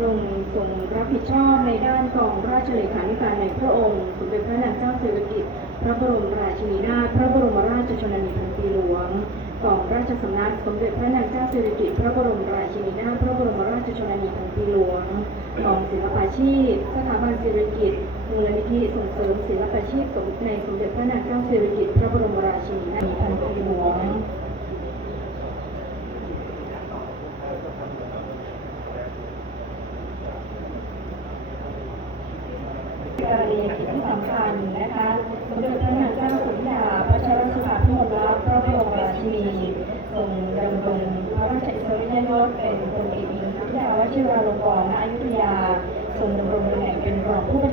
ทรงทรงรับผิดชอบในด้านกองราชเลขาธิการในพระองค์สมเด็จพระนางเจ้าสิริกิติ์พระบรมราชินีนาถพระบรมราชชนนีพันปีหลวงกองราชสำนักสมเด็จพระนางเจ้าสิริกิติ์พระบรมราชินีนาถพระบรมราชชนนีพันปีหลวงกองศิลปาชีพ สถาบันสิริกิติ์มูลนิธิส่งเสริมศิลปาชีพในสมเด็จพระนางเจ้าสิริกิติ์พระบรมราชินีนาถพันปีหลวง เป็นหลัที่สำคัญนะคะสมเด็จพระนางเจ้าสุริยาพระเจ้าสุภาพิมลรัตน์พระบรมราชินีทรงดำรงพระราชอิสริยยศเป็นคนเอกหญิงสุริยาวชิราลงกรณอายุทยาทรงดำรงตำแหน่งเป็นรองผู้บัญ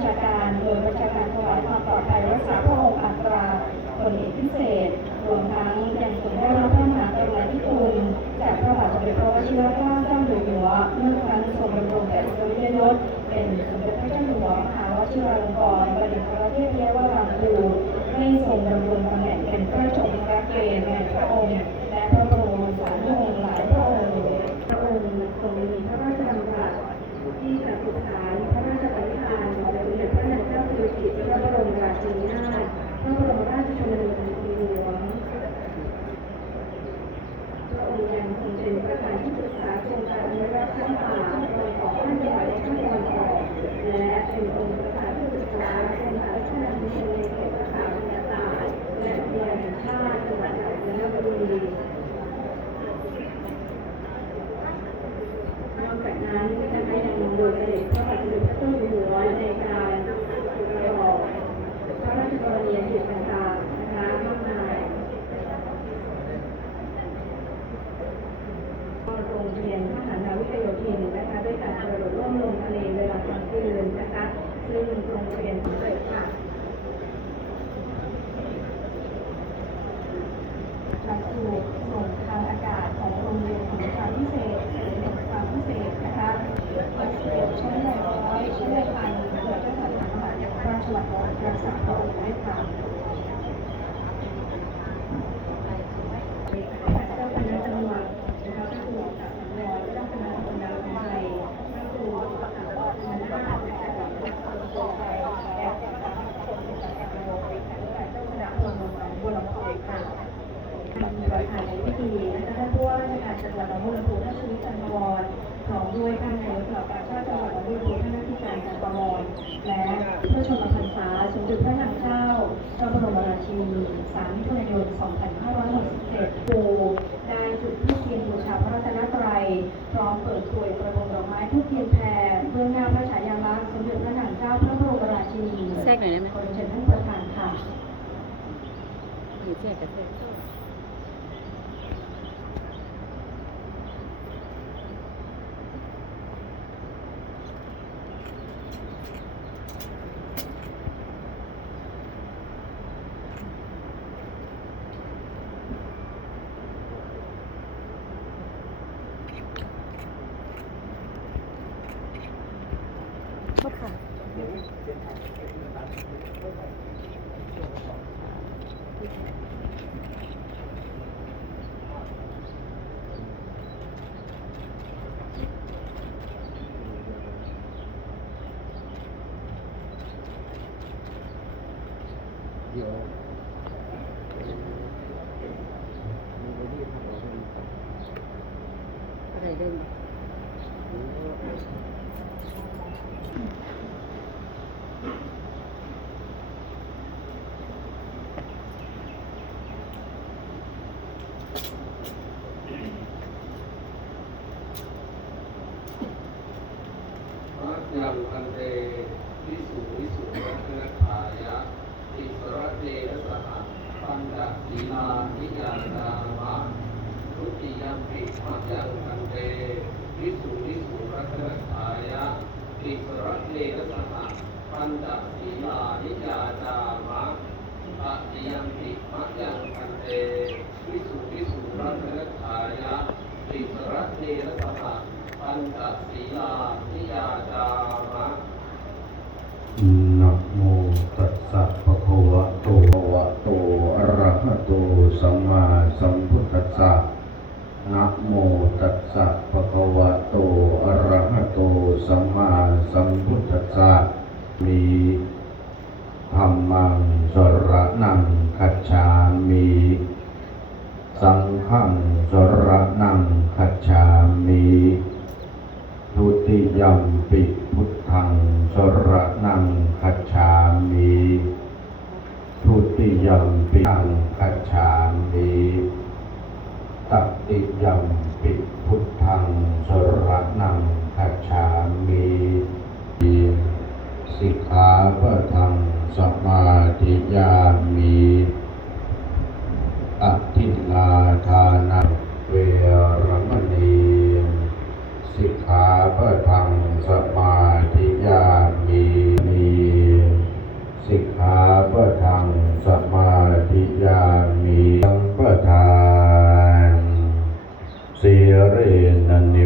Bakalım. ยังอันเตวิสุวิสุวัฒนคายะอิสระเตระสหปัญจสีมานิยาตาวะทุติยมปิมัจยังอันเตวิสุวิสุวัฒนคายะอิสระเตระสหปัญจสีมานิยาตาวะตติยมปิมัจยังอันเตวิสุวิสุวัฒนคายะอิสระเตระสห ปัญนะโมตัสสะภะคะวะโตอะวะโตอะระหะโตสัมมาสัมพุทธัสสะนะโมตัสสะภะคะวะโตอะระหะโตสัมมาสัมพุทธัสสะมีธรรมังสรนังคัจฉามี สังฆังสรนังคัจฉามี ทุติยมปิพุทธังสรณังคัจฉามิทุติยมปิตังคัจฉามิตติยมปิพุทธังสรณังคัจฉามิสิกขาปะทังสมาธิยามิอทินาทานเวร ขาปะทังสมาธิยามิสิกขาพระทังสมาธิยามีสังปะทานสีเรนัน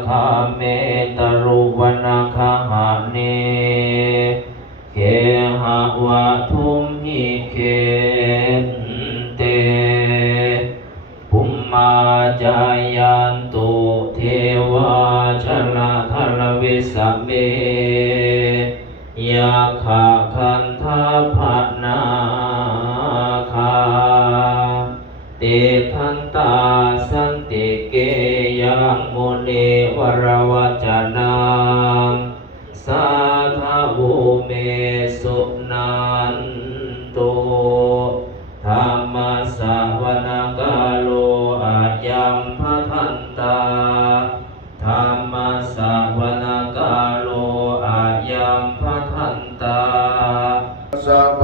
จ พ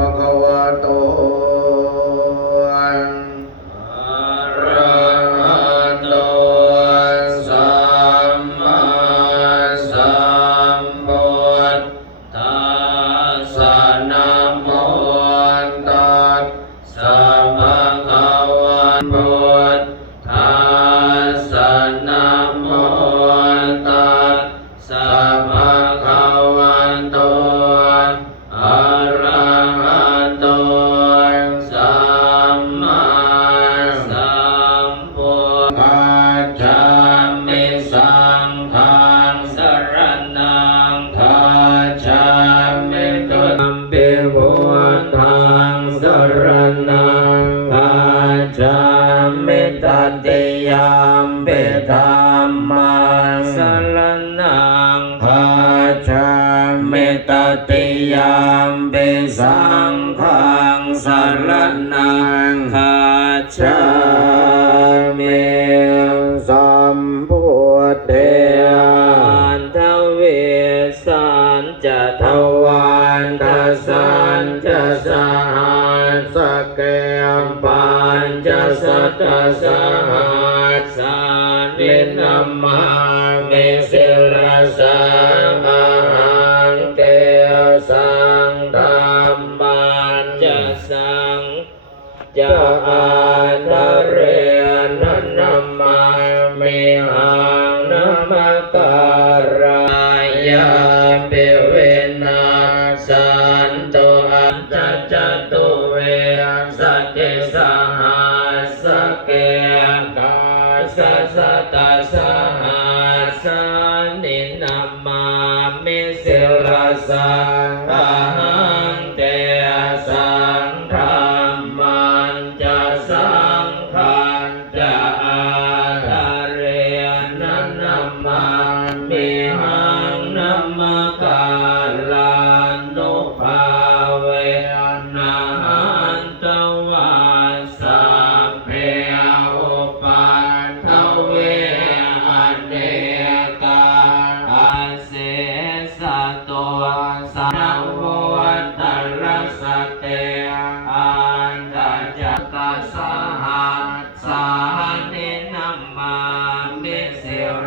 มปิธัมมังสรณังคัจฉามิตติยามปิสังฆังสรณังคัจฉามิสัมพุทเทอันทเวสันจะทวันทสันจะสหัสสเกมปัญจะสัตตสหั สานินามามิสิรสังอาหังเตสังธรรมันจะสังจะอาทะเรนันนามามิหังนัมการายาเปเวนัสันโตอัจจจตุ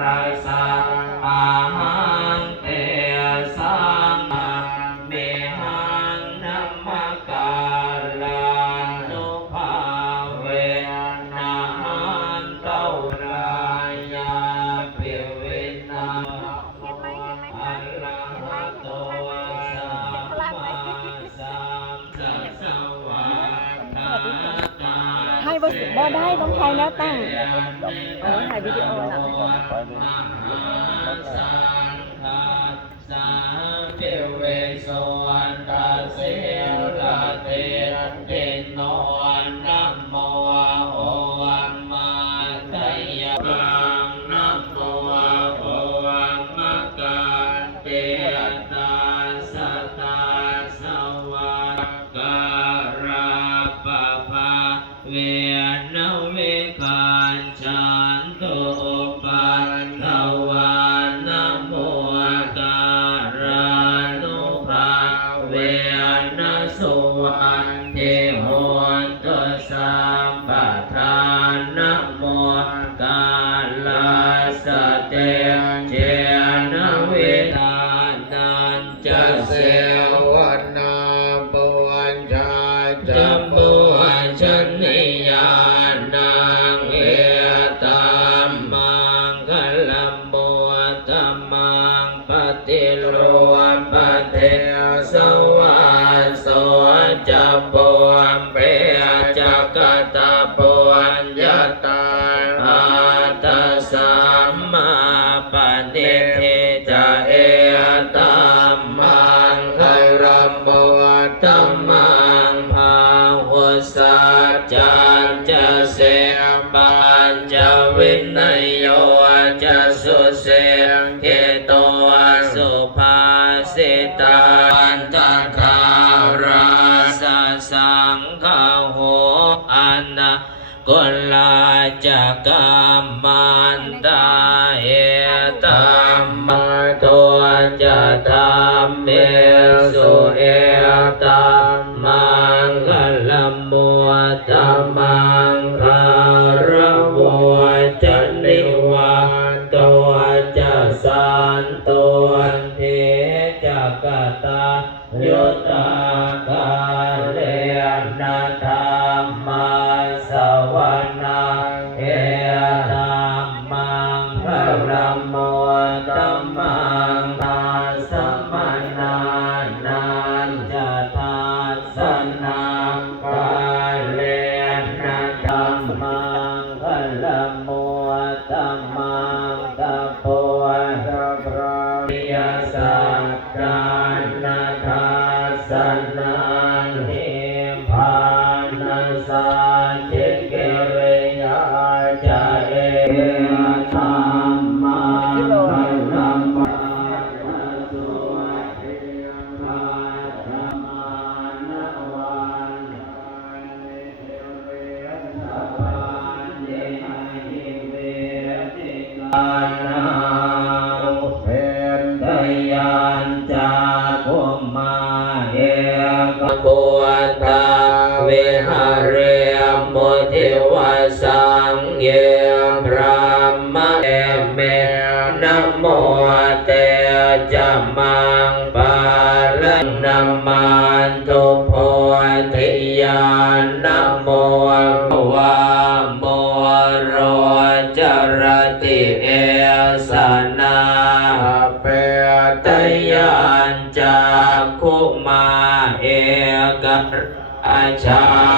รสังอหังเตสังเมหังนัมมการานุภาเวนะหันเตารายาปิเวนะอัลลาโสัมมาสัมวะให้บ่บ่ได้ต้องใช้แล้วตั้งเออถ่ายวิดีโอ กรรมันตาเอตัมมาตัวจะทำเมสุเอัญจาคุมมาเอกโคตาเวหาเรมุทิวสังเยพรามเอเมนโมเตจัมังปาลนัมมันตุโพธิญาน อาจาร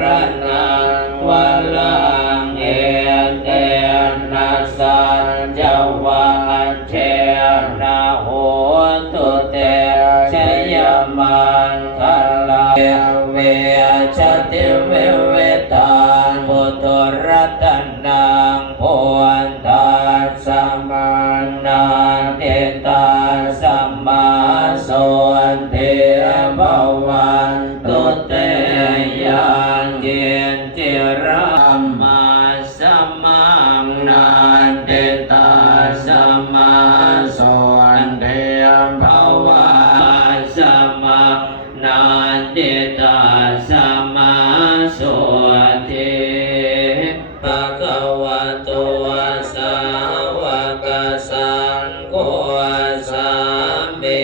รณังวลา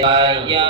哎呀！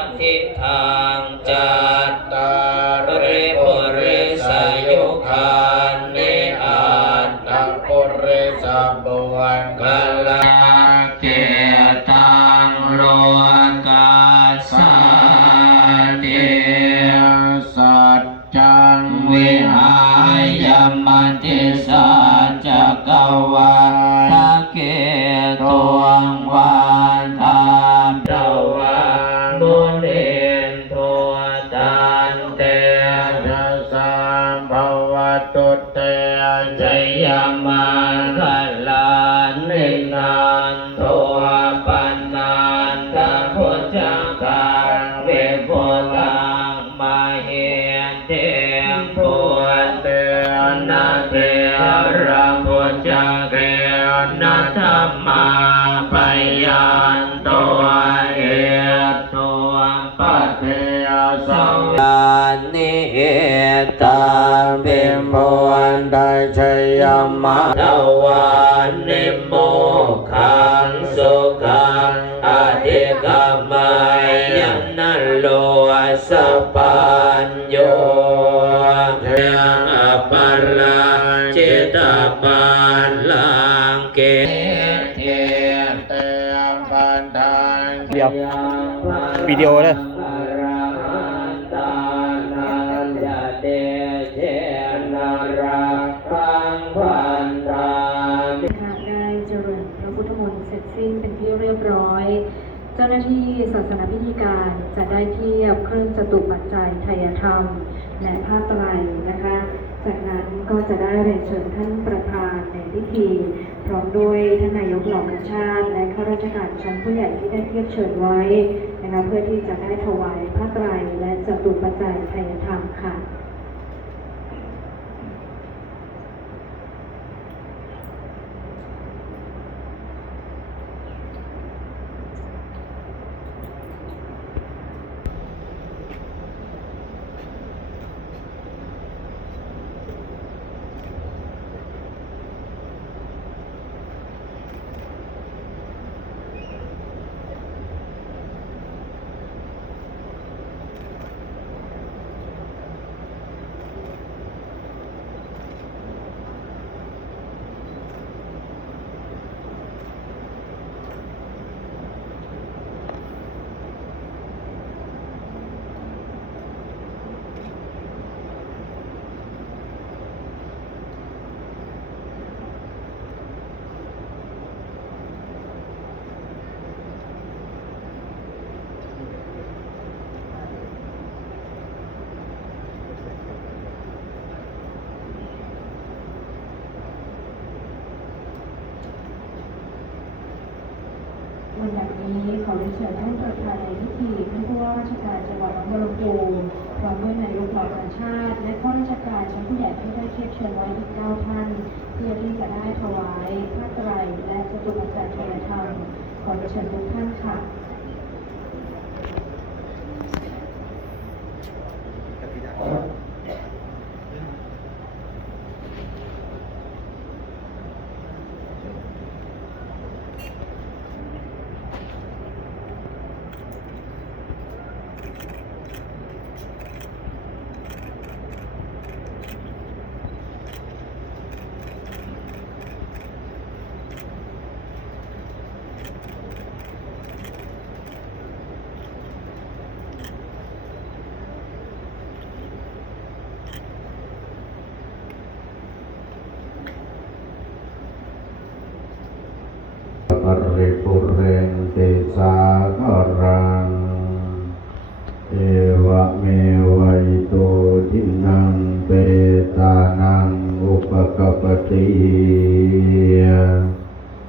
มาปยันตัวเอตัวปัตเจสัสานิเอตาบิโมวันไดชัยยมาตวานิโมขังสุขังอาธิกามายนัลโลสปันโยยังอปาราเจตาปา วิดีโอเลยสิ้นเป็นที่เรียบร้อย เจ้าหน้าที่ศาสนาพิธีการจะได้เทียบเครื่องจตุปัจจัยไทยธรรม และภาพตะไลนะคะ จากนั้นก็จะได้เรียนเชิญท่านประธานในพิธี พร้อมด้วยท่านนายกเหล่ากาชาติ และข้าราชการชั้นผู้ใหญ่ที่ได้เทียบเชิญไว้ นะคะเพื่อที่จะได้ถวายพระไตรและจตุปัจจัย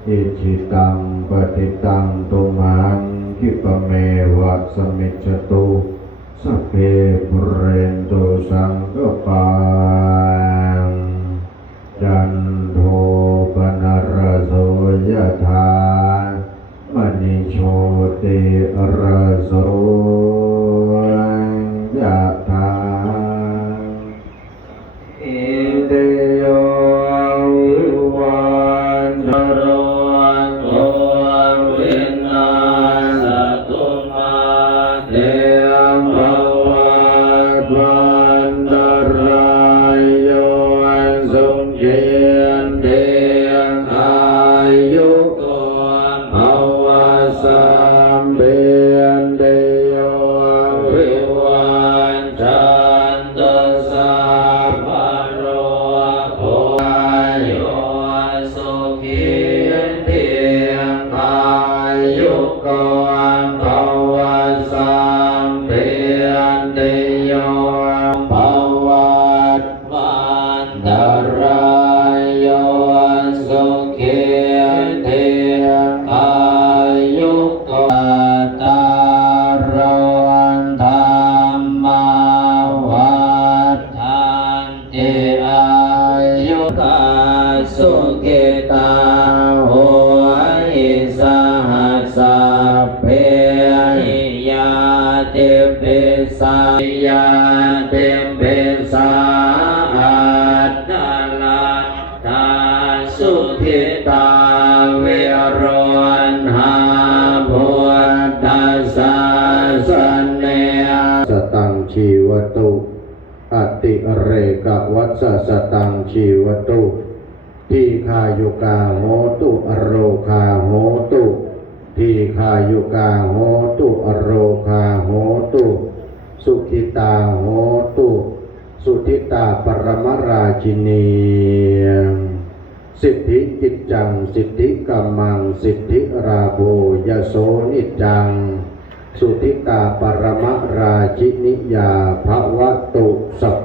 อิจิตังปฏิตังตุมังคิปเมวะสมิจตุสเพปุเรนตุสังกปังจันโทปนรโสยธามณิโชติอรโสยธา ติเรกวัสสตังชีวตุทีคายุกาโหตุอโรคาโหตุทีคายุกาโหตุอโรคาโหตุ สุขิตาโหตุ สุทิตาปรมราชินีสิทธิจิตจัง สิทธิกรรมัง สิทธิราโภยโสนิจัง สุทิตาปรมราชินิยาภวตุสัพ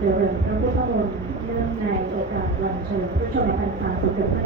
เจริญพระพุทธมนต์เนื่องในโอกาสวันเฉลิมพระชนมพรรษาสมเด็จพระ